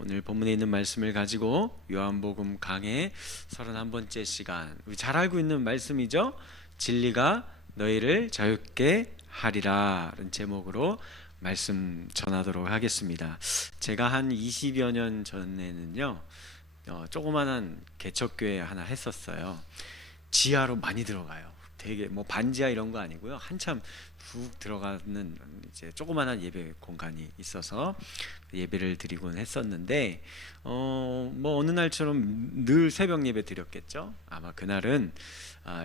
오늘 본문에 있는 말씀을 가지고 요한복음 강의 31번째 시간, 우리 잘 알고 있는 말씀이죠. 진리가 너희를 자유케 하리라 라는 제목으로 말씀 전하도록 하겠습니다. 제가 한 20여 년 전에는요, 조그만한 개척교회 하나 했었어요. 지하로 많이 들어가요. 되게 뭐 반지하 이런 거 아니고요. 한참 훅 들어가는 이제 조그만한 예배 공간이 있어서 예배를 드리곤 했었는데, 뭐 어느 날처럼 늘 새벽 예배 드렸겠죠. 아마 그날은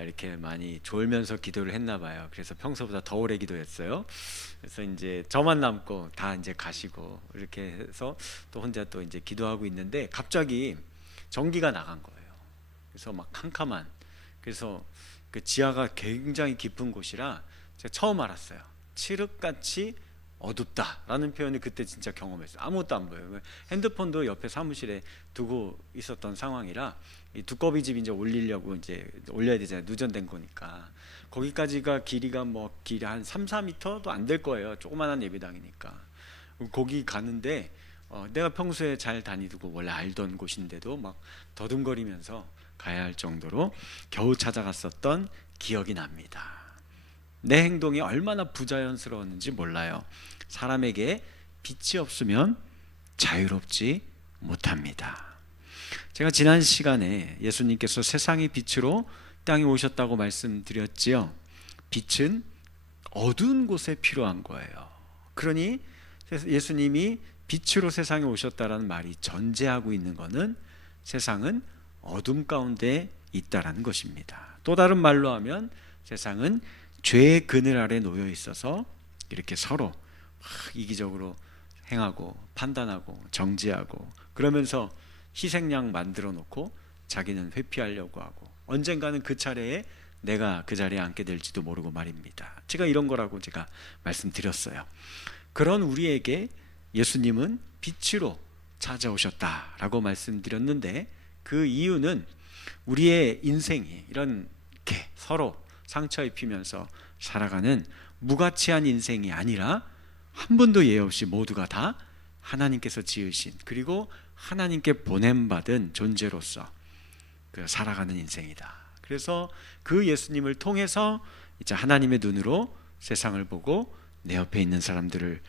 이렇게 많이 졸면서 기도를 했나 봐요. 그래서 평소보다 더 오래 기도했어요. 그래서 이제 저만 남고 다 이제 가시고 이렇게 해서 또 혼자 또 이제 기도하고 있는데 갑자기 전기가 나간 거예요. 그래서 막 캄캄한, 그래서 그 지하가 굉장히 깊은 곳이라 제가 처음 알았어요. 칠흑같이 어둡다라는 표현을 그때 진짜 경험했어요. 아무것도 안 보여요. 핸드폰도 옆에 사무실에 두고 있었던 상황이라 이 두꺼비 집 이제 올리려고 이제 올려야 되잖아요. 누전된 거니까. 거기까지가 길이가 뭐 길이 한 3, 4m도 안 될 거예요. 조그만한 예배당이니까. 거기 가는데 내가 평소에 잘 다니고 원래 알던 곳인데도 막 더듬거리면서 가야 할 정도로 겨우 찾아갔었던 기억이 납니다. 내 행동이 얼마나 부자연스러웠는지 몰라요. 사람에게 빛이 없으면 자유롭지 못합니다. 제가 지난 시간에 예수님께서 세상의 빛으로 땅에 오셨다고 말씀드렸지요. 빛은 어두운 곳에 필요한 거예요. 그러니 예수님이 빛으로 세상에 오셨다라는 말이 전제하고 있는 것은 세상은 어둠 가운데 있다라는 것입니다. 또 다른 말로 하면 세상은 죄의 그늘 아래 놓여 있어서 이렇게 서로 이기적으로 행하고 판단하고 정죄하고 그러면서 희생양 만들어 놓고 자기는 회피하려고 하고 언젠가는 그 차례에 내가 그 자리에 앉게 될지도 모르고 말입니다. 제가 이런 거라고 제가 말씀드렸어요. 그런 우리에게 예수님은 빛으로 찾아오셨다라고 말씀드렸는데, 그 이유는 우리의 인생이 이렇게 서로 상처 입히면서 살아가는 무가치한 인생이 아니라 한 분도 예 없이 모두가 다 하나님께서 지으신, 그리고 하나님께 보냄받은 존재로서 살아가는 인생이다. 그래서 그 예수님을 통해서 이제 하나님의 눈으로 세상을 보고 내 옆에 있는 사람들을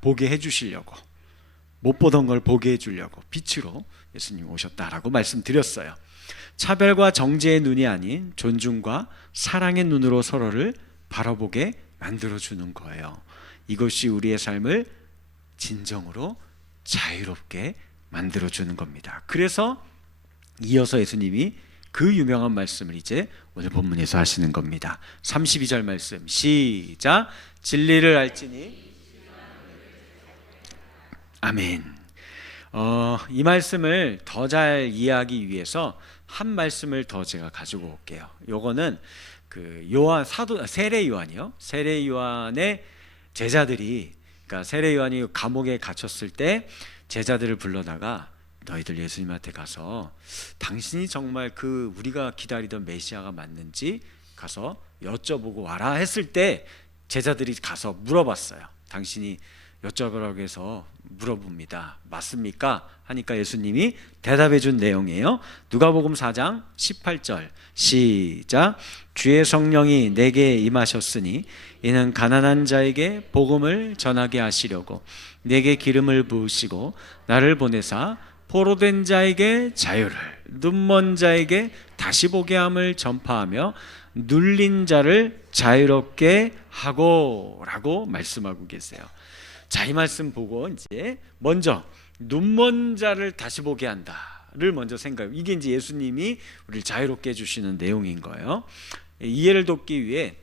보게 해주시려고, 못 보던 걸 보게 해주려고 빛으로 예수님 오셨다라고 말씀드렸어요. 차별과 정죄의 눈이 아닌 존중과 사랑의 눈으로 서로를 바라보게 만들어주는 거예요. 이것이 우리의 삶을 진정으로 자유롭게 만들어주는 겁니다. 그래서 이어서 예수님이 그 유명한 말씀을 이제 오늘 본문에서 하시는 겁니다. 32절 말씀 시작. 진리를 알지니 아멘. 이 말씀을 더 잘 이해하기 위해서 한 말씀을 더 제가 가지고 올게요. 요거는 그 요한 사도 세례 요한이요. 세례 요한의 제자들이, 그러니까 세례 요한이 감옥에 갇혔을 때 제자들을 불러다가 너희들 예수님한테 가서 당신이 정말 그 우리가 기다리던 메시아가 맞는지 가서 여쭤보고 와라 했을 때 제자들이 가서 물어봤어요. 당신이 여쭤보라고 해서 물어봅니다. 맞습니까? 하니까 예수님이 대답해 준 내용이에요. 누가복음 4장 18절 시작. 주의 성령이 내게 임하셨으니 이는 가난한 자에게 복음을 전하게 하시려고 내게 기름을 부으시고 나를 보내사 포로된 자에게 자유를, 눈먼 자에게 다시 보게 함을 전파하며 눌린 자를 자유롭게 하고 라고 말씀하고 계세요. 자, 이 말씀 보고 이제 먼저 눈먼 자를 다시 보게 한다를 먼저 생각. 이게 이제 예수님이 우리를 자유롭게 해주시는 내용인 거예요. 이해를 돕기 위해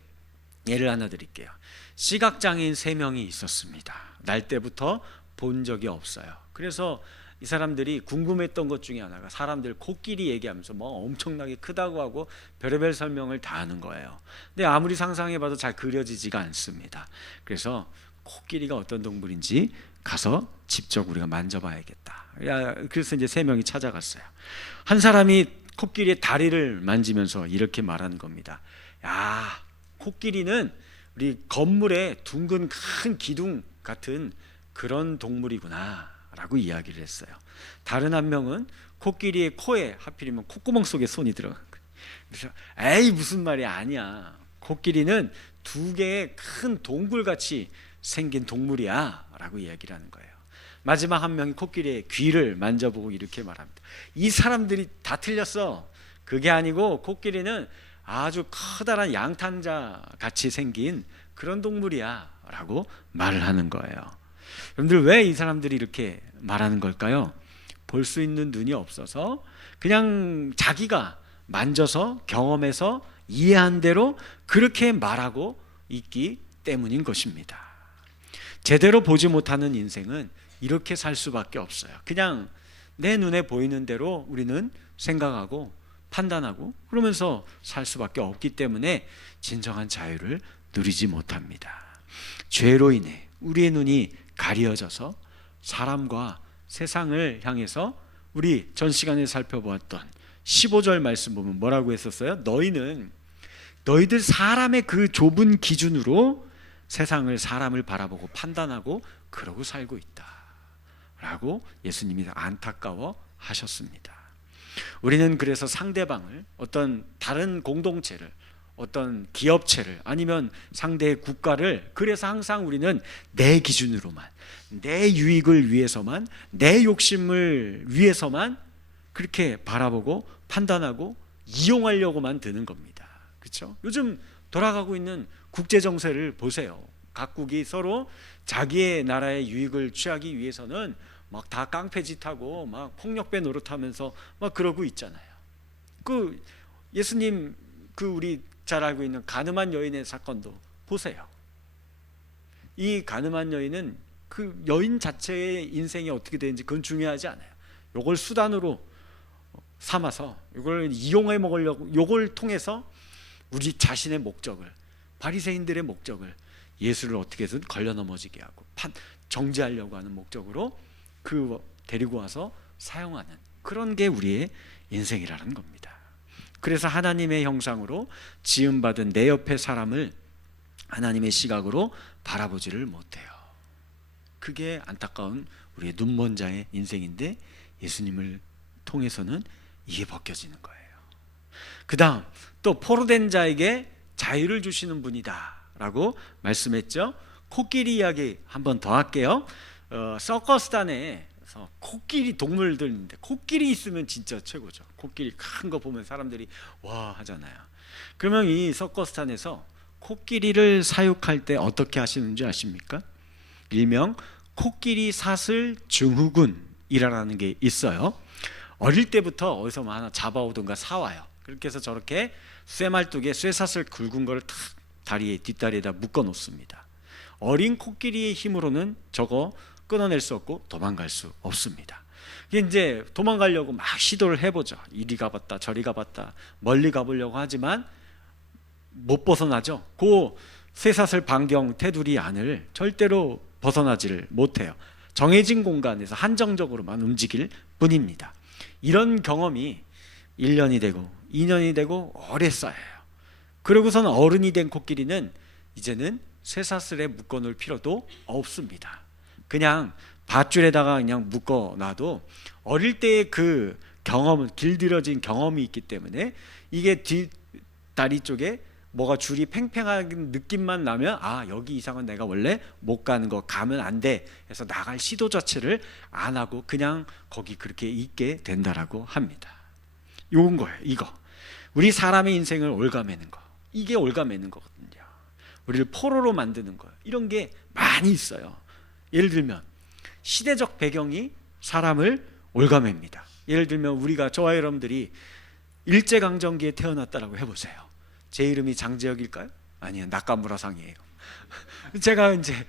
예를 하나 드릴게요. 시각장애인 3명이 있었습니다. 날 때부터 본 적이 없어요. 그래서 이 사람들이 궁금했던 것 중에 하나가 사람들 코끼리 얘기하면서 뭐 엄청나게 크다고 하고 별의별 설명을 다 하는 거예요. 근데 아무리 상상해봐도 잘 그려지지가 않습니다. 그래서 코끼리가 어떤 동물인지 가서 직접 우리가 만져봐야겠다. 그래서 이제 3명이 찾아갔어요. 한 사람이 코끼리의 다리를 만지면서 이렇게 말하는 겁니다. 야, 코끼리는 우리 건물에 둥근 큰 기둥 같은 그런 동물이구나 라고 이야기를 했어요. 다른 한 명은 코끼리의 코에 하필이면 콧구멍 속에 손이 들어간 거예요. 그래서 에이 무슨 말이야, 아니야. 코끼리는 두 개의 큰 동굴같이 생긴 동물이야 라고 이야기를 하는 거예요. 마지막 한 명이 코끼리의 귀를 만져보고 이렇게 말합니다. 이 사람들이 다 틀렸어. 그게 아니고 코끼리는 아주 커다란 양탄자 같이 생긴 그런 동물이야 라고 말을 하는 거예요. 여러분들 왜 이 사람들이 이렇게 말하는 걸까요? 볼 수 있는 눈이 없어서 그냥 자기가 만져서 경험해서 이해한 대로 그렇게 말하고 있기 때문인 것입니다. 제대로 보지 못하는 인생은 이렇게 살 수밖에 없어요. 그냥 내 눈에 보이는 대로 우리는 생각하고 판단하고 그러면서 살 수밖에 없기 때문에 진정한 자유를 누리지 못합니다. 죄로 인해 우리의 눈이 가려져서 사람과 세상을 향해서 우리 전 시간에 살펴보았던 15절 말씀 보면 뭐라고 했었어요? 너희들 사람의 그 좁은 기준으로 세상을, 사람을 바라보고 판단하고 그러고 살고 있다 라고 예수님이 안타까워 하셨습니다. 우리는 그래서 상대방을, 어떤 다른 공동체를, 어떤 기업체를, 아니면 상대의 국가를, 그래서 항상 우리는 내 기준으로만, 내 유익을 위해서만, 내 욕심을 위해서만 그렇게 바라보고 판단하고 이용하려고만 드는 겁니다. 그렇죠? 요즘 돌아가고 있는 국제 정세를 보세요. 각국이 서로 자기의 나라의 유익을 취하기 위해서는 막 다 깡패짓하고 막 폭력배 노릇하면서 막 그러고 있잖아요. 그 예수님 그 우리 잘 알고 있는 가늠한 여인의 사건도 보세요. 이 가늠한 여인은 그 여인 자체의 인생이 어떻게 되는지 그건 중요하지 않아요. 요걸 수단으로 삼아서 이걸 이용해 먹으려고, 요걸 통해서 우리 자신의 목적을, 바리새인들의 목적을, 예수를 어떻게든 걸려 넘어지게 하고 정죄하려고 하는 목적으로 그 데리고 와서 사용하는 그런 게 우리의 인생이라는 겁니다. 그래서 하나님의 형상으로 지음받은 내 옆에 사람을 하나님의 시각으로 바라보지를 못해요. 그게 안타까운 우리의 눈먼 자의 인생인데 예수님을 통해서는 이게 벗겨지는 거예요. 그 다음 또 포로된 자에게 자유를 주시는 분이다 라고 말씀했죠. 코끼리 이야기 한 번 더 할게요. 서커스단에서 코끼리 동물들인데 코끼리 있으면 진짜 최고죠. 코끼리 큰 거 보면 사람들이 와 하잖아요. 그러면 이 서커스단에서 코끼리를 사육할 때 어떻게 하시는지 아십니까? 일명 코끼리 사슬 증후군이라는 게 있어요. 어릴 때부터 어디서 하나 잡아오든가 사와요. 그렇게 해서 저렇게 쇠말뚝에 쇠사슬 굵은 거를 탁 다리에, 뒷다리에다 묶어 놓습니다. 어린 코끼리의 힘으로는 저거 끊어낼 수 없고 도망갈 수 없습니다. 이제 도망가려고 막 시도를 해보죠. 이리 가봤다 저리 가봤다 멀리 가보려고 하지만 못 벗어나죠. 그 쇠사슬 반경 테두리 안을 절대로 벗어나지를 못해요. 정해진 공간에서 한정적으로만 움직일 뿐입니다. 이런 경험이 1년이 되고 2년이 되고 오래 쌓여요. 그러고선 어른이 된 코끼리는 이제는 쇠사슬에 묶어놓을 필요도 없습니다. 그냥 밧줄에다가 그냥 묶어놔도 어릴 때의 그 경험은, 길들여진 경험이 있기 때문에 이게 뒷다리 쪽에 뭐가 줄이 팽팽한 느낌만 나면 아 여기 이상은 내가 원래 못 가는 거, 가면 안 돼 해서 나갈 시도 자체를 안 하고 그냥 거기 그렇게 있게 된다라고 합니다. 요건 거예요. 이거 우리 사람의 인생을 올가매는 거, 이게 올가매는 거거든요. 우리를 포로로 만드는 거예요. 이런 게 많이 있어요. 예를 들면 시대적 배경이 사람을 올가맵니다. 예를 들면 우리가, 저와 여러분들이 일제강점기에 태어났다라고 해보세요. 제 이름이 장재혁일까요? 아니요, 낙가무라상이에요. 제가 이제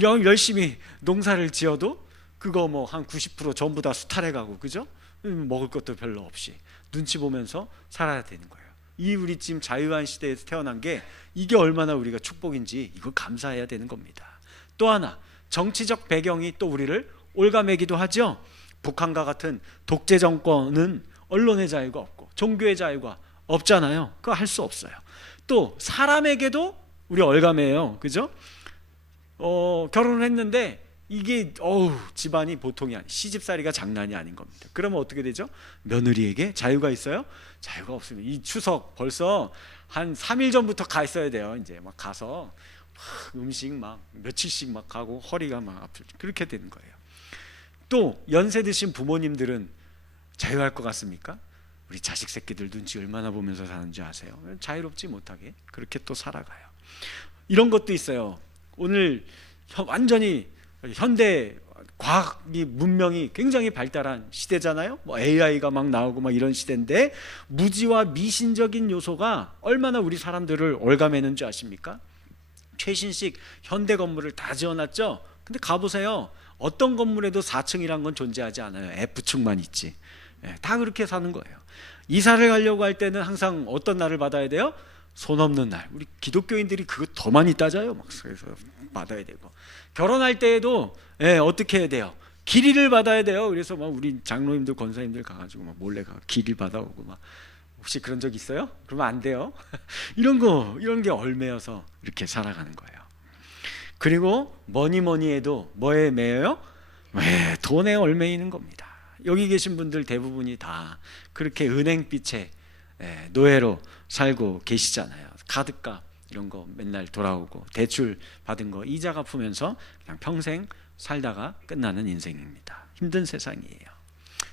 열심히 농사를 지어도 그거 뭐 한 90% 전부 다 수탈해가고, 그죠? 먹을 것도 별로 없이 눈치 보면서 살아야 되는 거예요. 이 우리 지금 자유한 시대에서 태어난 게 이게 얼마나 우리가 축복인지 이걸 감사해야 되는 겁니다. 또 하나, 정치적 배경이 또 우리를 올가매기도 하죠. 북한과 같은 독재 정권은 언론의 자유가 없고 종교의 자유가 없잖아요. 그거 할 수 없어요. 또 사람에게도 우리 올가매요. 그죠? 결혼을 했는데 이게 집안이 보통이 아니, 시집살이가 장난이 아닌 겁니다. 그러면 어떻게 되죠? 며느리에게 자유가 있어요? 자유가 없습니다. 이 추석 벌써 한 3일 전부터 가 있어야 돼요. 이제 막 가서 음식 막 며칠씩 막 가고 허리가 막 아플, 그렇게 되는 거예요. 또 연세 드신 부모님들은 자유할 것 같습니까? 우리 자식 새끼들 눈치 얼마나 보면서 사는지 아세요? 자유롭지 못하게 그렇게 또 살아가요. 이런 것도 있어요. 오늘 완전히 현대 과학이 문명이 굉장히 발달한 시대잖아요. 뭐 AI가 막 나오고 막 이런 시대인데 무지와 미신적인 요소가 얼마나 우리 사람들을 올가매는지 아십니까? 최신식 현대 건물을 다 지어놨죠. 근데 가보세요. 어떤 건물에도 4층이란 건 존재하지 않아요. F층만 있지. 다 그렇게 사는 거예요. 이사를 가려고 할 때는 항상 어떤 날을 받아야 돼요? 손 없는 날. 우리 기독교인들이 그거 더 많이 따져요. 막 그래서 받아야 되고, 결혼할 때에도 어떻게 해야 돼요? 기리를 받아야 돼요. 그래서 막 우리 장로님들 권사님들 가가지고 막 몰래 가 기리 받아오고 막. 혹시 그런 적 있어요? 그러면 안 돼요. 이런 게 얼매여서 이렇게 살아가는 거예요. 그리고 뭐니 해도 뭐에 매여요? 돈에 얼매이는 겁니다. 여기 계신 분들 대부분이 다 그렇게 은행빚에 노예로 살고 계시잖아요. 카드값 이런 거 맨날 돌아오고 대출 받은 거 이자 갚으면서 그냥 평생 살다가 끝나는 인생입니다. 힘든 세상이에요.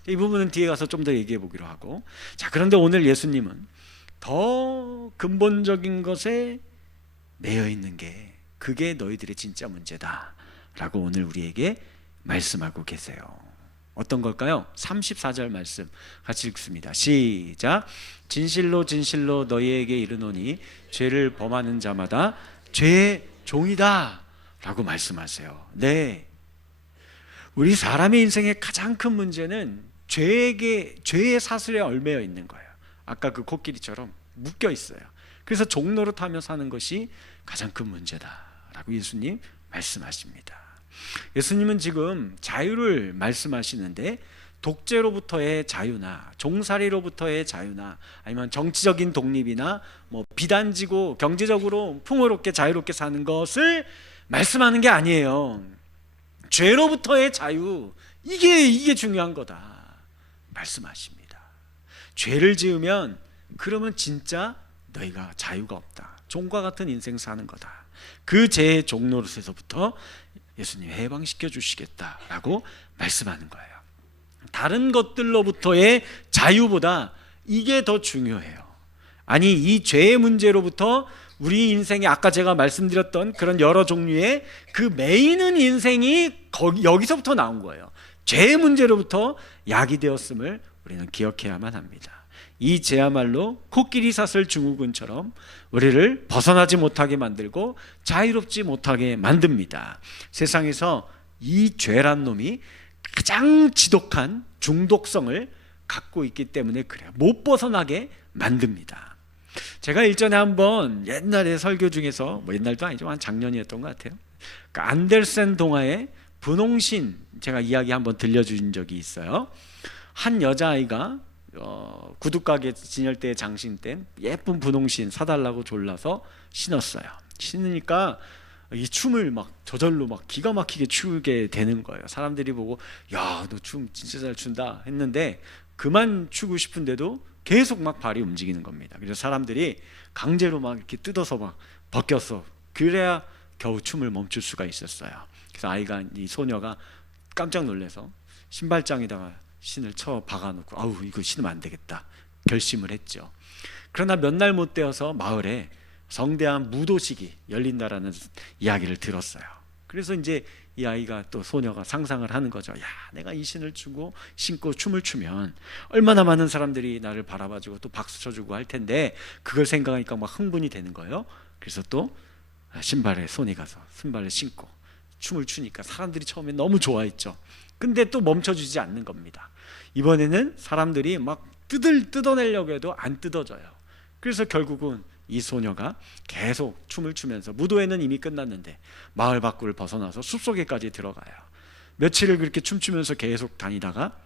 이 부분은 뒤에 가서 좀 더 얘기해 보기로 하고, 자, 그런데 오늘 예수님은 더 근본적인 것에 매여 있는 게 그게 너희들의 진짜 문제다 라고 오늘 우리에게 말씀하고 계세요. 어떤 걸까요? 34절 말씀 같이 읽습니다. 시작. 진실로 진실로 너희에게 이르노니 죄를 범하는 자마다 죄의 종이다 라고 말씀하세요. 네, 우리 사람의 인생의 가장 큰 문제는 죄의 사슬에 얽매여 있는 거예요. 아까 그 코끼리처럼 묶여 있어요. 그래서 종노릇하며 사는 것이 가장 큰 문제다라고 예수님 말씀하십니다. 예수님은 지금 자유를 말씀하시는데 독재로부터의 자유나 종살이로부터의 자유나 아니면 정치적인 독립이나 뭐 비단지고 경제적으로 풍요롭게 자유롭게 사는 것을 말씀하는 게 아니에요. 죄로부터의 자유, 이게 중요한 거다 말씀하십니다. 죄를 지으면 그러면 진짜 너희가 자유가 없다, 종과 같은 인생 사는 거다. 그 죄의 종노릇에서부터 예수님 해방시켜 주시겠다라고 말씀하는 거예요. 다른 것들로부터의 자유보다 이게 더 중요해요. 아니, 이 죄의 문제로부터 우리 인생에 아까 제가 말씀드렸던 그런 여러 종류의 그 매이는 인생이 여기서부터 나온 거예요. 죄의 문제로부터 약이 되었음을 우리는 기억해야만 합니다. 이 죄야말로 코끼리 사슬 증후군처럼 우리를 벗어나지 못하게 만들고 자유롭지 못하게 만듭니다. 세상에서 이 죄란 놈이 가장 지독한 중독성을 갖고 있기 때문에 그래요. 못 벗어나게 만듭니다. 제가 일전에 한번 옛날에 설교 중에서, 뭐 옛날도 아니죠, 한 작년이었던 것 같아요. 그러니까 안델센 동화의 분홍신 제가 이야기 한번 들려준 적이 있어요. 한 여자아이가 구두가게 진열대에 장신된 예쁜 분홍신 사달라고 졸라서 신었어요. 신으니까 이 춤을 막 저절로 막 기가 막히게 추게 되는 거예요. 사람들이 보고 야, 너 춤 진짜 잘 춘다 했는데 그만 추고 싶은데도 계속 막 발이 움직이는 겁니다. 그래서 사람들이 강제로 막 이렇게 뜯어서 막 벗겼어. 그래야 겨우 춤을 멈출 수가 있었어요. 그래서 이 소녀가 깜짝 놀라서 신발장에다가 신을 쳐 박아놓고 아우, 이거 신으면 안 되겠다 결심을 했죠. 그러나 몇 날 못 되어서 마을에 성대한 무도식이 열린다라는 이야기를 들었어요. 그래서 이제 이 아이가, 또 소녀가 상상을 하는 거죠. 야, 내가 이 신을 신고 춤을 추면 얼마나 많은 사람들이 나를 바라봐주고 또 박수 쳐주고 할 텐데, 그걸 생각하니까 막 흥분이 되는 거예요. 그래서 또 신발에 손이 가서 신발을 신고 춤을 추니까 사람들이 처음에 너무 좋아했죠. 근데 또 멈춰주지 않는 겁니다. 이번에는 사람들이 막 뜯어내려고 해도 안 뜯어져요. 그래서 결국은 이 소녀가 계속 춤을 추면서, 무도회는 이미 끝났는데 마을 밖을 벗어나서 숲속에까지 들어가요. 며칠을 그렇게 춤추면서 계속 다니다가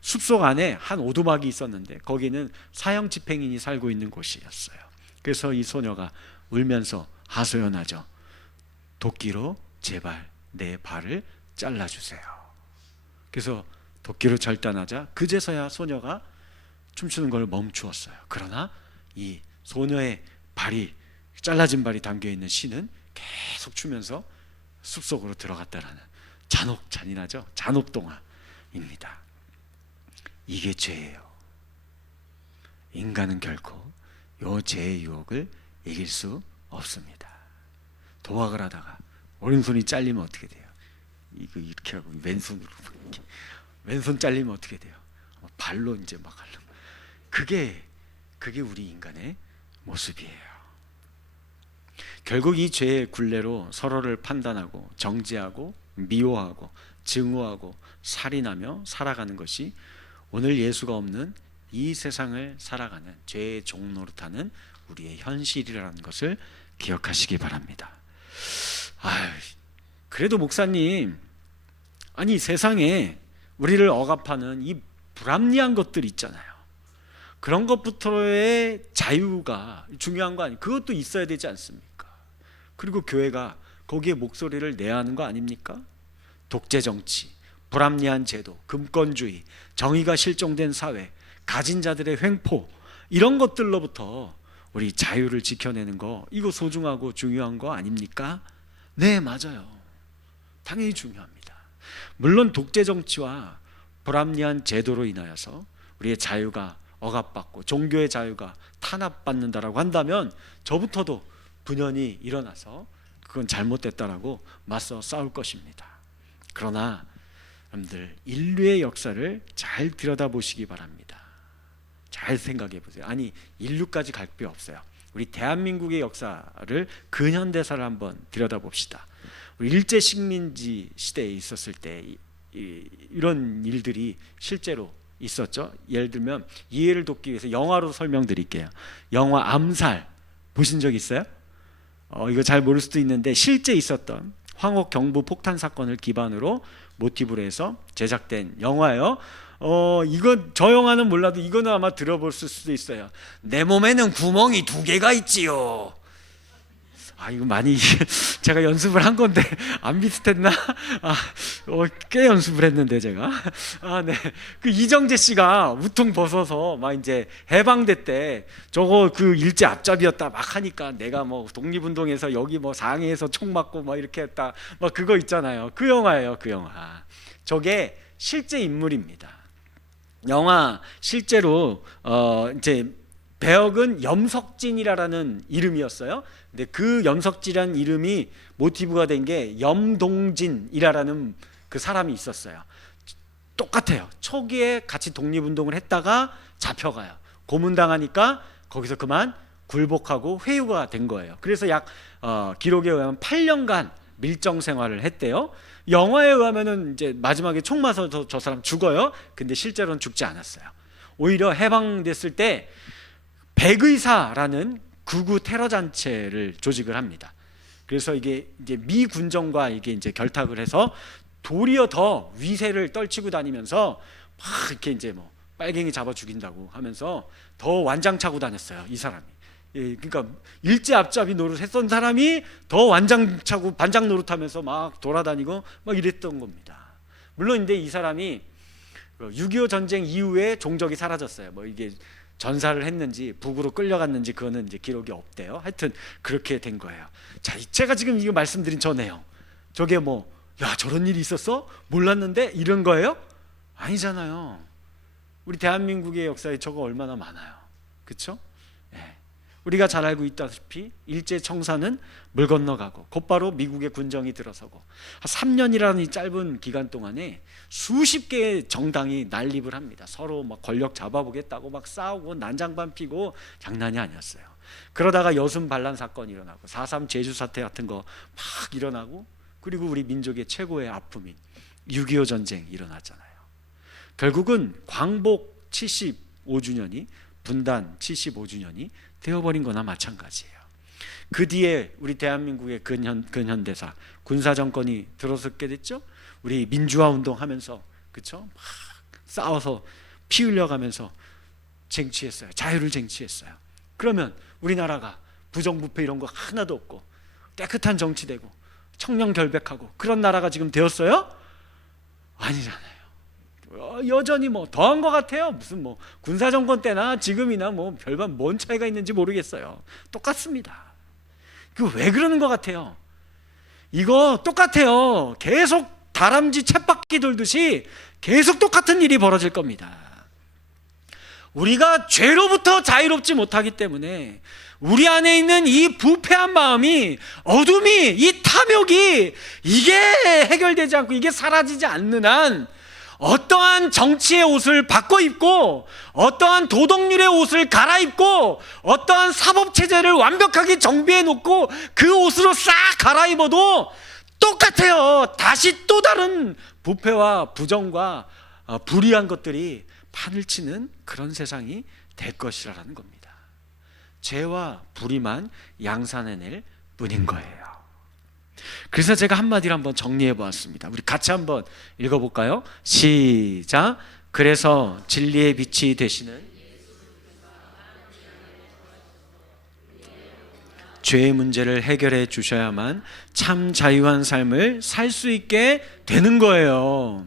숲속 안에 한 오두막이 있었는데 거기는 사형 집행인이 살고 있는 곳이었어요. 그래서 이 소녀가 울면서 하소연하죠. 도끼로 제발 내 발을 잘라주세요. 그래서 도끼로 절단하자 그제서야 소녀가 춤추는 걸 멈추었어요. 그러나 이 소녀의 발이, 잘라진 발이 담겨있는 신은 계속 추면서 숲속으로 들어갔다라는 잔혹, 잔인하죠. 잔혹동화입니다. 이게 죄예요. 인간은 결코 이 죄의 유혹을 이길 수 없습니다. 도박을 하다가 오른손이 잘리면 어떻게 돼요? 이거 이렇게 하고 왼손으로 이렇게. 왼손 잘리면 어떻게 돼요? 발로 이제 막 하려고. 그게 우리 인간의 모습이에요. 결국 이 죄의 굴레로 서로를 판단하고 정죄하고 미워하고 증오하고 살인하며 살아가는 것이 오늘 예수가 없는 이 세상을 살아가는 죄의 종노릇하는 우리의 현실이라는 것을 기억하시기 바랍니다. 그래도 목사님, 아니 세상에 우리를 억압하는 이 불합리한 것들 있잖아요. 그런 것부터의 자유가 중요한 거 아니에요? 그것도 있어야 되지 않습니까? 그리고 교회가 거기에 목소리를 내야 하는 거 아닙니까? 독재 정치, 불합리한 제도, 금권주의, 정의가 실종된 사회, 가진 자들의 횡포, 이런 것들로부터 우리 자유를 지켜내는 거, 이거 소중하고 중요한 거 아닙니까? 네, 맞아요. 당연히 중요합니다. 물론 독재 정치와 불합리한 제도로 인하여서 우리의 자유가 억압받고 종교의 자유가 탄압받는다라고 한다면 저부터도 분연히 일어나서 그건 잘못됐다라고 맞서 싸울 것입니다. 그러나 여러분들, 인류의 역사를 잘 들여다보시기 바랍니다. 잘 생각해 보세요. 아니, 인류까지 갈 필요 없어요. 우리 대한민국의 역사를, 근현대사를 한번 들여다봅시다. 우리 일제식민지 시대에 있었을 때 이런 일들이 실제로 있었죠. 예를 들면 이해를 돕기 위해서 영화로 설명드릴게요. 영화 암살 보신 적 있어요? 이거 잘 모를 수도 있는데 실제 있었던 황옥 경부 폭탄 사건을 기반으로 모티브로 해서 제작된 영화예요. 이거 저 영화는 몰라도 이거는 아마 들어볼 수도 있어요. 내 몸에는 구멍이 2개가 있지요. 이거 많이 제가 연습을 한 건데 안 비슷했나? 꽤 연습을 했는데 제가. 네. 그 이정재 씨가 우통 벗어서 막 이제 해방대 때 저거 그 일제 앞잡이였다 막 하니까 내가 뭐 독립운동에서 여기 뭐 상해에서 총 맞고 막 이렇게 했다 막 그거 있잖아요. 그 영화예요, 그 영화. 저게 실제 인물입니다. 영화 실제로 이제 배역은 염석진이라는 이름이었어요. 근데 그 염석진이라는 이름이 모티브가 된 게 염동진이라는 그 사람이 있었어요. 똑같아요. 초기에 같이 독립운동을 했다가 잡혀가요. 고문당하니까 거기서 그만 굴복하고 회유가 된 거예요. 그래서 기록에 의하면 8년간 밀정 생활을 했대요. 영화에 의하면은 이제 마지막에 총 맞아서 저 사람 죽어요. 근데 실제로는 죽지 않았어요. 오히려 해방됐을 때 백의사라는 극우 테러 단체를 조직을 합니다. 그래서 이게 이제 미 군정과 이게 이제 결탁을 해서 도리어 더 위세를 떨치고 다니면서 막 이렇게 이제 뭐 빨갱이 잡아 죽인다고 하면서 더 완장차고 다녔어요, 이 사람이. 그러니까 일제 앞잡이 노릇했던 사람이 더 완장차고 반장 노릇하면서 막 돌아다니고 막 이랬던 겁니다. 물론 근데 이 사람이 6.25 전쟁 이후에 종적이 사라졌어요. 뭐 이게 전사를 했는지 북으로 끌려갔는지 그거는 이제 기록이 없대요. 하여튼 그렇게 된 거예요. 자, 제가 지금 이거 말씀드린 저 내용, 저게 뭐 야 저런 일이 있었어? 몰랐는데 이런 거예요? 아니잖아요. 우리 대한민국의 역사에 저거 얼마나 많아요. 그렇죠? 우리가 잘 알고 있다시피 일제 청사는 물 건너가고 곧바로 미국의 군정이 들어서고 한 3년이라는 이 짧은 기간 동안에 수십 개의 정당이 난립을 합니다. 서로 막 권력 잡아보겠다고 막 싸우고 난장판 피고 장난이 아니었어요. 그러다가 여순 반란 사건이 일어나고 4.3 제주 사태 같은 거 막 일어나고, 그리고 우리 민족의 최고의 아픔인 6.25 전쟁이 일어났잖아요. 결국은 광복 75주년이 분단 75주년이 되어버린 거나 마찬가지예요. 그 뒤에 우리 대한민국의 근현대사 군사정권이 들어섰게 됐죠. 우리 민주화 운동하면서, 그렇죠? 막 싸워서 피 흘려가면서 쟁취했어요. 자유를 쟁취했어요. 그러면 우리나라가 부정부패 이런 거 하나도 없고 깨끗한 정치되고 청년 결백하고 그런 나라가 지금 되었어요? 아니잖아요. 여전히 뭐 더한 것 같아요. 무슨 뭐 군사정권 때나 지금이나 뭐 별반 뭔 차이가 있는지 모르겠어요. 똑같습니다. 그 왜 그러는 것 같아요? 이거 똑같아요. 계속 다람쥐 쳇바퀴 돌듯이 계속 똑같은 일이 벌어질 겁니다. 우리가 죄로부터 자유롭지 못하기 때문에 우리 안에 있는 이 부패한 마음이, 어둠이, 이 탐욕이 이게 해결되지 않고 이게 사라지지 않는 한 어떠한 정치의 옷을 바꿔 입고 어떠한 도덕률의 옷을 갈아입고 어떠한 사법체제를 완벽하게 정비해 놓고 그 옷으로 싹 갈아입어도 똑같아요. 다시 또 다른 부패와 부정과 불의한 것들이 판을 치는 그런 세상이 될 것이라는 겁니다. 죄와 불의만 양산해낼 뿐인 거예요. 그래서 제가 한마디로 한번 정리해 보았습니다. 우리 같이 한번 읽어볼까요? 시작. 그래서 진리의 빛이 되시는 죄의 문제를 해결해 주셔야만 참 자유한 삶을 살 수 있게 되는 거예요.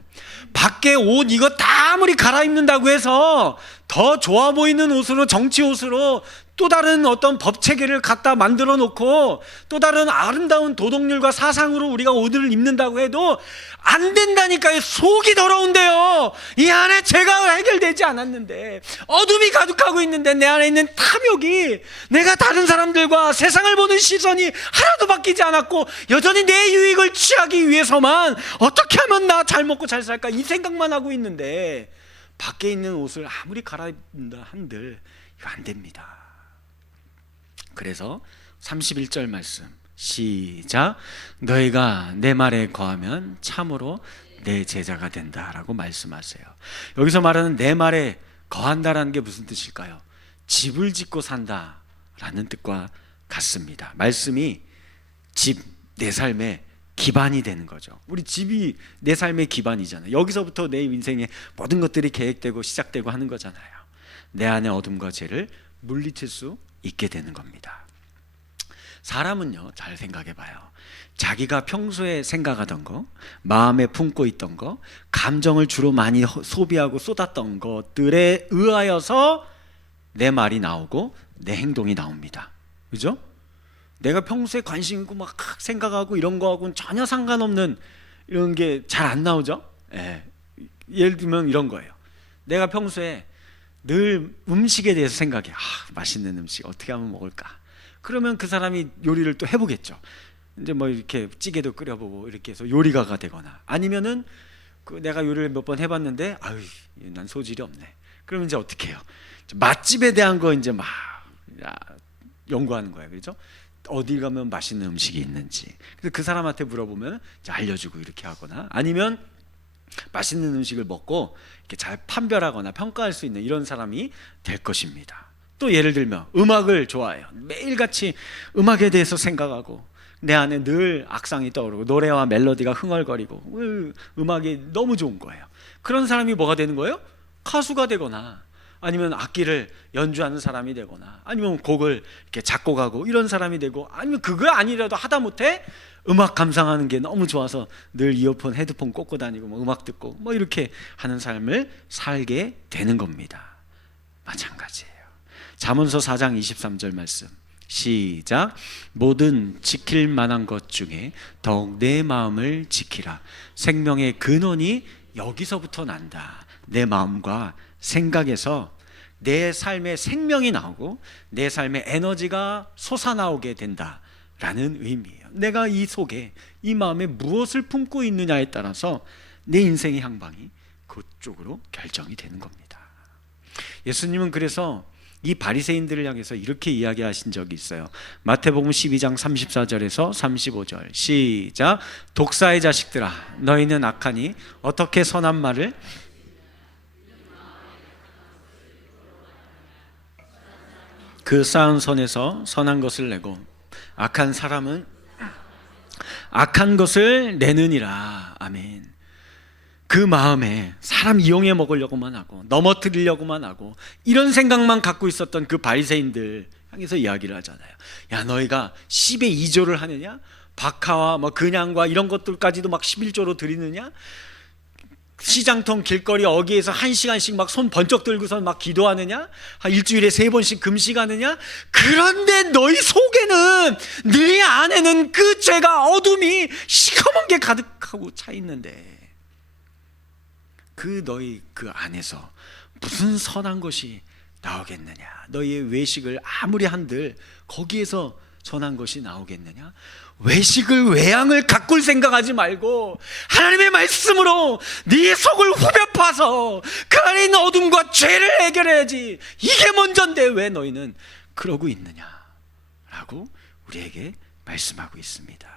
밖에 옷 이거 다 아무리 갈아입는다고 해서 더 좋아 보이는 옷으로, 정치 옷으로 또 다른 어떤 법 체계를 갖다 만들어 놓고 또 다른 아름다운 도덕률과 사상으로 우리가 옷을 입는다고 해도 안 된다니까요. 속이 더러운데요. 이 안에 죄가 해결되지 않았는데, 어둠이 가득하고 있는데, 내 안에 있는 탐욕이, 내가 다른 사람들과 세상을 보는 시선이 하나도 바뀌지 않았고 여전히 내 유익을 취하기 위해서만 어떻게 하면 나 잘 먹고 잘 살까 이 생각만 하고 있는데, 밖에 있는 옷을 아무리 갈아입는다 한들 이거 안 됩니다. 그래서 31절 말씀 시작. 너희가 내 말에 거하면 참으로 내 제자가 된다라고 말씀하세요. 여기서 말하는 내 말에 거한다라는 게 무슨 뜻일까요? 집을 짓고 산다라는 뜻과 같습니다. 말씀이 집, 내 삶의 기반이 되는 거죠. 우리 집이 내 삶의 기반이잖아요. 여기서부터 내 인생의 모든 것들이 계획되고 시작되고 하는 거잖아요. 내 안의 어둠과 죄를 물리칠 수 있게 되는 겁니다. 사람은요, 잘 생각해 봐요. 자기가 평소에 생각하던 거, 마음에 품고 있던 거, 감정을 주로 많이 소비하고 쏟았던 것들에 의하여서 내 말이 나오고 내 행동이 나옵니다. 그죠? 내가 평소에 관심 있고 막 생각하고 이런 거하고는 전혀 상관없는 이런 게 잘 안 나오죠? 예. 예를 들면 이런 거예요. 내가 평소에 늘 음식에 대해서 생각해. 맛있는 음식 어떻게 하면 먹을까? 그러면 그 사람이 요리를 또 해보겠죠. 이제 뭐 이렇게 찌개도 끓여보고 이렇게 해서 요리가가 되거나, 아니면은 그 내가 요리를 몇 번 해봤는데 난 소질이 없네. 그러면 이제 어떻게 해요? 맛집에 대한 거 이제 막 연구하는 거예요. 그렇죠? 어디 가면 맛있는 음식이 있는지. 그래서 그 사람한테 물어보면 이제 알려주고 이렇게 하거나, 아니면 맛있는 음식을 먹고 이렇게 잘 판별하거나 평가할 수 있는 이런 사람이 될 것입니다. 또 예를 들면 음악을 좋아해요. 매일같이 음악에 대해서 생각하고 내 안에 늘 악상이 떠오르고 노래와 멜로디가 흥얼거리고 음악이 너무 좋은 거예요. 그런 사람이 뭐가 되는 거예요? 가수가 되거나, 아니면 악기를 연주하는 사람이 되거나, 아니면 곡을 이렇게 작곡하고 이런 사람이 되고, 아니면 그거 아니라도 하다못해 음악 감상하는 게 너무 좋아서 늘 이어폰, 헤드폰 꽂고 다니고 뭐 음악 듣고 뭐 이렇게 하는 삶을 살게 되는 겁니다. 마찬가지예요. 잠언서 4장 23절 말씀 시작. 모든 지킬 만한 것 중에 더욱 내 마음을 지키라. 생명의 근원이 여기서부터 난다. 내 마음과 생각에서 내 삶의 생명이 나오고 내 삶의 에너지가 솟아나오게 된다라는 의미예요. 내가 이 속에, 이 마음에 무엇을 품고 있느냐에 따라서 내 인생의 향방이 그쪽으로 결정이 되는 겁니다. 예수님은 그래서 이 바리새인들을 향해서 이렇게 이야기하신 적이 있어요. 마태복음 12장 34절에서 35절 시작. 독사의 자식들아, 너희는 악하니 어떻게 선한 말을 그 쌓은 선에서 선한 것을 내고 악한 사람은 악한 것을 내느니라. 아멘. 그 마음에 사람 이용해 먹으려고만 하고 넘어뜨리려고만 하고 이런 생각만 갖고 있었던 그 바리새인들 향해서 이야기를 하잖아요. 야, 너희가 10의 2조를 하느냐? 박하와 뭐 근양과 이런 것들까지도 막 11조로 드리느냐? 시장통 길거리 어귀에서 1시간씩 막 손 번쩍 들고서 막 기도하느냐? 한 일주일에 3번씩 금식하느냐? 그런데 너희 속에는, 네 안에는 그 죄가, 어둠이 시커먼 게 가득하고 차 있는데, 너희 그 안에서 무슨 선한 것이 나오겠느냐? 너희의 외식을 아무리 한들 거기에서 선한 것이 나오겠느냐? 외식을, 외양을 가꿀 생각하지 말고 하나님의 말씀으로 네 속을 후벼 파서 그 안에 있는 어둠과 죄를 해결해야지. 이게 먼저인데 왜 너희는 그러고 있느냐? 라고 우리에게 말씀하고 있습니다.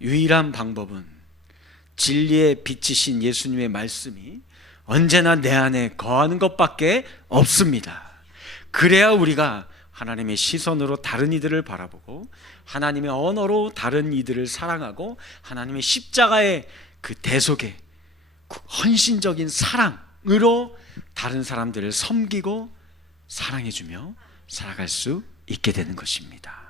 유일한 방법은 진리의 빛이신 예수님의 말씀이 언제나 내 안에 거하는 것밖에 없습니다. 그래야 우리가 하나님의 시선으로 다른 이들을 바라보고 하나님의 언어로 다른 이들을 사랑하고 하나님의 십자가의 그 대속의 헌신적인 사랑으로 다른 사람들을 섬기고 사랑해주며 살아갈 수 있게 되는 것입니다.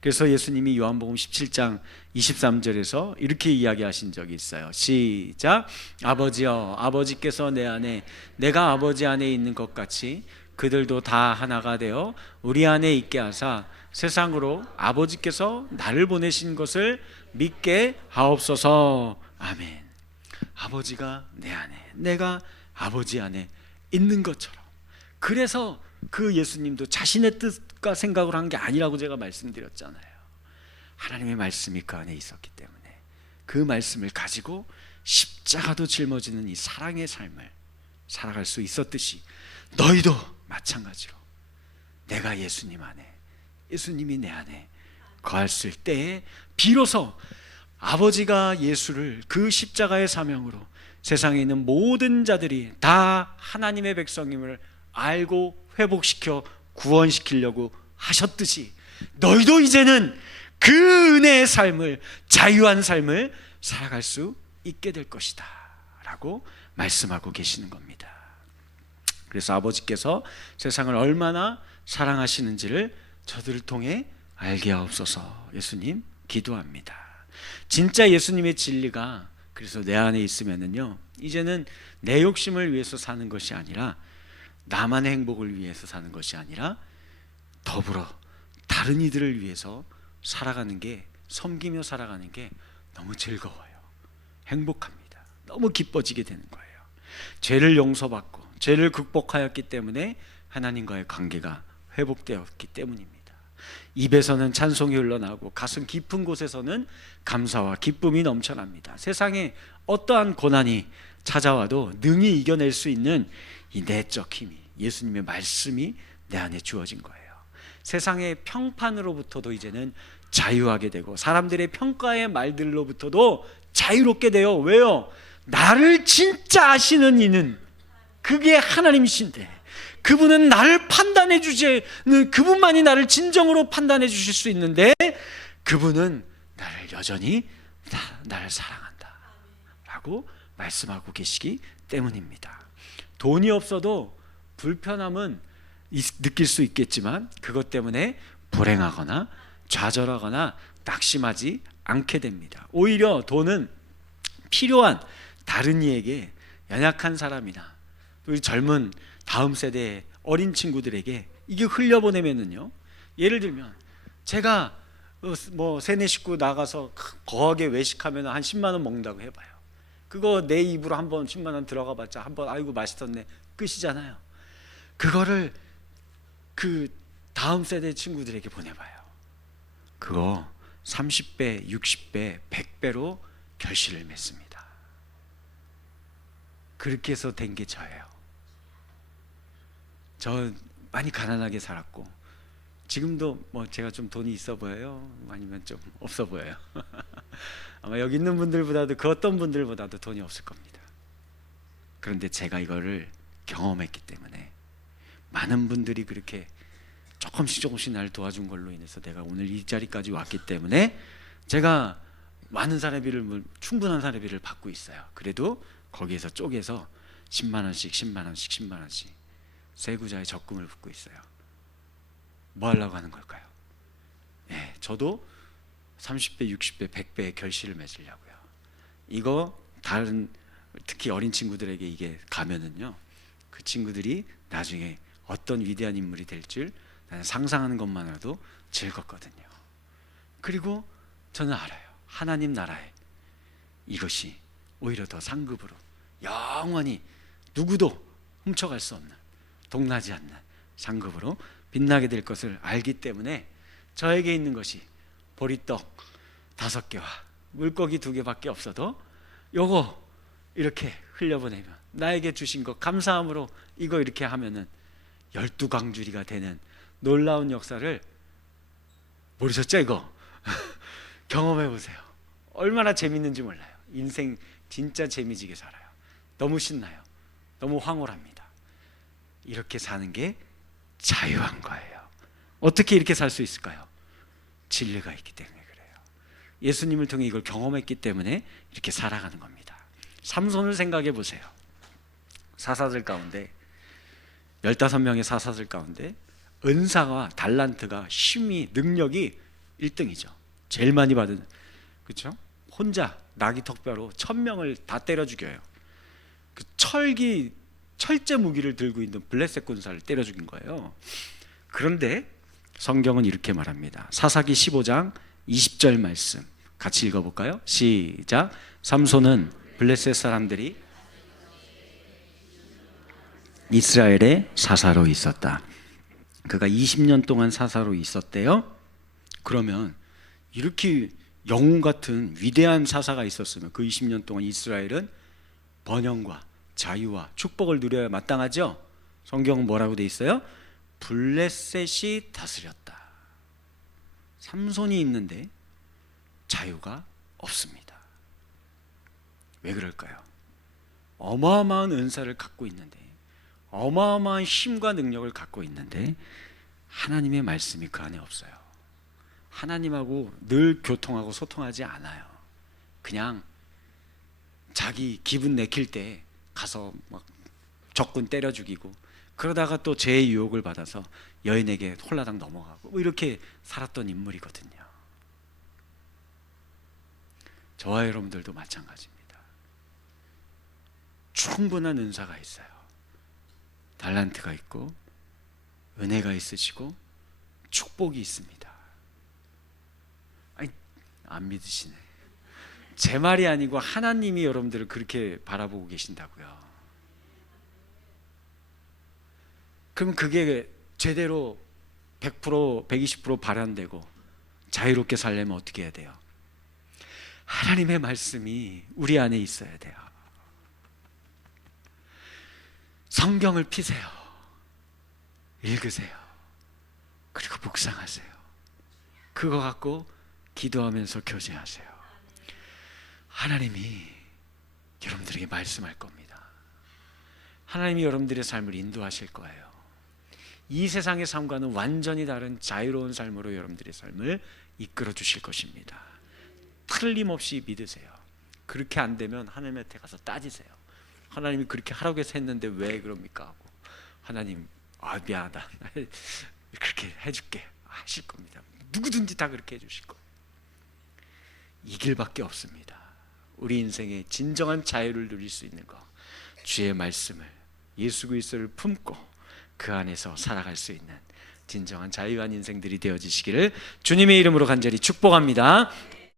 그래서 예수님이 요한복음 17장 23절에서 이렇게 이야기하신 적이 있어요. 시작. 아버지여, 아버지께서 내 안에, 내가 아버지 안에 있는 것 같이 그들도 다 하나가 되어 우리 안에 있게 하사 세상으로 아버지께서 나를 보내신 것을 믿게 하옵소서. 아멘. 아버지가 내 안에, 내가 아버지 안에 있는 것처럼. 그래서 그 예수님도 자신의 뜻과 생각을 한 게 아니라고 제가 말씀드렸잖아요. 하나님의 말씀이 그 안에 있었기 때문에 그 말씀을 가지고 십자가도 짊어지는 이 사랑의 삶을 살아갈 수 있었듯이 너희도 마찬가지로 내가 예수님 안에, 예수님이 내 안에 거했을 때에 비로소 아버지가 예수를 그 십자가의 사명으로 세상에 있는 모든 자들이 다 하나님의 백성임을 알고 회복시켜 구원시키려고 하셨듯이 너희도 이제는 그 은혜의 삶을, 자유한 삶을 살아갈 수 있게 될 것이다 라고 말씀하고 계시는 겁니다. 그래서 아버지께서 세상을 얼마나 사랑하시는지를 저들을 통해 알게 하옵소서. 예수님 기도합니다. 진짜 예수님의 진리가 그래서 내 안에 있으면은요, 이제는 내 욕심을 위해서 사는 것이 아니라, 나만의 행복을 위해서 사는 것이 아니라 더불어 다른 이들을 위해서 살아가는 게, 섬기며 살아가는 게 너무 즐거워요. 행복합니다. 너무 기뻐지게 되는 거예요. 죄를 용서받고 죄를 극복하였기 때문에 하나님과의 관계가 회복되었기 때문입니다. 입에서는 찬송이 흘러나오고 가슴 깊은 곳에서는 감사와 기쁨이 넘쳐납니다. 세상에 어떠한 고난이 찾아와도 능히 이겨낼 수 있는 이 내적 힘이, 예수님의 말씀이 내 안에 주어진 거예요. 세상의 평판으로부터도 이제는 자유하게 되고 사람들의 평가의 말들로부터도 자유롭게 돼요. 왜요? 나를 진짜 아시는 이는 그게 하나님이신데, 그분은 나를 판단해 주지, 그분만이 나를 진정으로 판단해 주실 수 있는데, 그분은 나를 여전히 나를 사랑한다 라고 말씀하고 계시기 때문입니다. 돈이 없어도 불편함은 느낄 수 있겠지만 그것 때문에 불행하거나 좌절하거나 낙심하지 않게 됩니다. 오히려 돈은 필요한 다른 이에게, 연약한 사람이나 우리 젊은 다음 세대의 어린 친구들에게 이게 흘려보내면은요, 예를 들면 제가 뭐 세네 식구 나가서 거하게 외식하면 한 10만 원 먹는다고 해봐요. 그거 내 입으로 한번 10만 원 들어가 봤자 한번 아이고 맛있었네 끝이잖아요. 그거를 그 다음 세대 친구들에게 보내봐요. 그거 30배, 60배, 100배로 결실을 맺습니다. 그렇게 해서 된 게 저예요. 저 많이 가난하게 살았고 지금도 뭐 제가 좀 돈이 있어 보여요? 아니면 좀 없어 보여요? 아마 여기 있는 분들보다도, 그 어떤 분들보다도 돈이 없을 겁니다. 그런데 제가 이거를 경험했기 때문에, 많은 분들이 그렇게 조금씩 나를 도와준 걸로 인해서 내가 오늘 이 자리까지 왔기 때문에 제가 많은 사례비를, 충분한 사례비를 받고 있어요. 그래도 거기에서 쪼개서 10만 원씩 10만 원씩 10만 원씩 세구자의 적금을 붓고 있어요. 뭐 하려고 하는 걸까요? 네, 저도 30배, 60배, 100배의 결실을 맺으려고요. 이거 다른 특히 어린 친구들에게 이게 가면은요, 그 친구들이 나중에 어떤 위대한 인물이 될 줄 나는 상상하는 것만으로도 즐겁거든요. 그리고 저는 알아요. 하나님 나라에 이것이 오히려 더 상급으로 영원히 누구도 훔쳐갈 수 없는, 동나지 않는 상급으로 빛나게 될 것을 알기 때문에 저에게 있는 것이 보리떡 5개와 물고기 2개밖에 없어도 요거 이렇게 흘려보내면, 나에게 주신 것 감사함으로 이거 이렇게 하면은 12광주리가 되는 놀라운 역사를, 모르셨죠 이거? 경험해 보세요. 얼마나 재밌는지 몰라요. 인생 진짜 재미지게 살아요. 너무 신나요. 너무 황홀합니다. 이렇게 사는 게 자유한 거예요. 어떻게 이렇게 살 수 있을까요? 진리가 있기 때문에 그래요. 예수님을 통해 이걸 경험했기 때문에 이렇게 살아가는 겁니다. 삼손을 생각해 보세요. 사사들 가운데 15명의 사사들 가운데 은사와 달란트가, 힘이, 능력이 1등이죠. 제일 많이 받은, 그렇죠? 혼자 나귀 턱뼈로 1000명을 다 때려 죽여요. 그 철제 무기를 들고 있는 블레셋 군사를 때려 죽인 거예요. 그런데 성경은 이렇게 말합니다. 사사기 15장 20절 말씀 같이 읽어볼까요? 시작. 삼손은 블레셋 사람들이 이스라엘의 사사로 있었다. 그가 20년 동안 사사로 있었대요. 그러면 이렇게 영웅 같은 위대한 사사가 있었으면 그 20년 동안 이스라엘은 번영과 자유와 축복을 누려야 마땅하죠. 성경은 뭐라고 돼 있어요? 블레셋이 다스렸다. 삼손이 있는데 자유가 없습니다. 왜 그럴까요? 어마어마한 은사를 갖고 있는데, 어마어마한 힘과 능력을 갖고 있는데 하나님의 말씀이 그 안에 없어요. 하나님하고 늘 교통하고 소통하지 않아요. 그냥 자기 기분 내킬 때 가서 막 적군 때려 죽이고, 그러다가 또 죄의 유혹을 받아서 여인에게 홀라당 넘어가고, 뭐 이렇게 살았던 인물이거든요. 저와 여러분들도 마찬가지입니다. 충분한 은사가 있어요. 달란트가 있고 은혜가 있으시고 축복이 있습니다. 아니, 안 믿으시네. 제 말이 아니고 하나님이 여러분들을 그렇게 바라보고 계신다고요. 그럼 그게 제대로 100%, 120% 발현되고 자유롭게 살려면 어떻게 해야 돼요? 하나님의 말씀이 우리 안에 있어야 돼요. 성경을 피세요. 읽으세요. 그리고 묵상하세요. 그거 갖고 기도하면서 교제하세요. 하나님이 여러분들에게 말씀할 겁니다. 하나님이 여러분들의 삶을 인도하실 거예요. 이 세상의 삶과는 완전히 다른 자유로운 삶으로 여러분들의 삶을 이끌어 주실 것입니다. 틀림없이 믿으세요. 그렇게 안 되면 하나님한테 가서 따지세요. 하나님이 그렇게 하라고 해서 했는데 왜 그럽니까? 하고, 하나님, 미안하다, 그렇게 해줄게 하실 겁니다. 누구든지 다 그렇게 해주실 거예요. 이 길밖에 없습니다. 우리 인생의 진정한 자유를 누릴 수 있는 것, 주의 말씀을, 예수 그리스도를 품고 그 안에서 살아갈 수 있는 진정한 자유한 인생들이 되어지시기를 주님의 이름으로 간절히 축복합니다.